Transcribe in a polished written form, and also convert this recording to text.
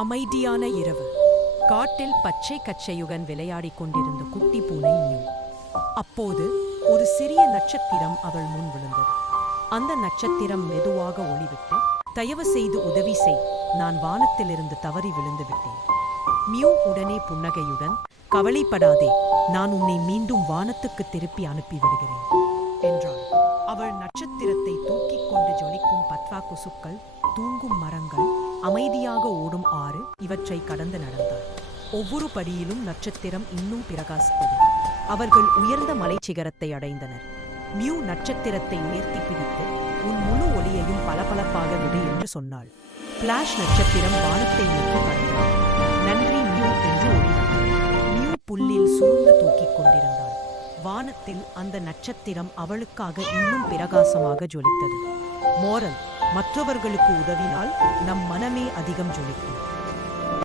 அமைதியான இரவு. காட்டில் பச்சை கச்சையுடன் விளையாடிக் கொண்டிருந்த குட்டி பூனை மியூ. அப்போது ஒரு சிறிய நட்சத்திரம் அவள் முன் விழுந்தது. அந்த நட்சத்திரம் மெதுவாக ஒளிவிட்டு, தயவு செய்து உதவி செய், நான் வானத்திலிருந்து தவறி விழுந்து விட்டேன். மியூ உடனே புன்னகையுடன், கவலைப்படாதே, நான் உன்னை மீண்டும் வானத்துக்கு திருப்பி அனுப்பிவிடுகிறேன் என்றாள். அவள் நட்சத்திரத்தை தூக்கிக் கொண்டு ஜொலிக்கும் பத்வா கொசுக்கள், தூங்கும் மரங்கள், அமைதியாக ஓடும் ஆறு இவற்றை கடந்து நடந்தாள். ஒவ்வொரு படியிலும் நட்சத்திரம் இன்னும் பிரகாசித்தது. அவர்கள் உயர்ந்த மலைச்சிகரத்தை அடைந்தனர். மியூ நட்சத்திரத்தை உயர்த்தி பிடித்து, உன் முழு ஒளியையும் பளபளப்பாக விடு என்று சொன்னாள். பிளாஷ் நட்சத்திரம் வானத்தை நோக்கி பறந்தாள். நன்றி மியூ என்று ஓடினாள். மியூ புல்லில் சூழ்ந்து தூக்கிக் கொண்டிருந்தாள். வானத்தில் அந்த நட்சத்திரம் அவளுக்காக இன்னும் பிரகாசமாக ஜொலித்தது. மோரல்: மற்றவர்களுக்கு உதவினால் நம் மனமே அதிகம் ஜொலிக்கும்.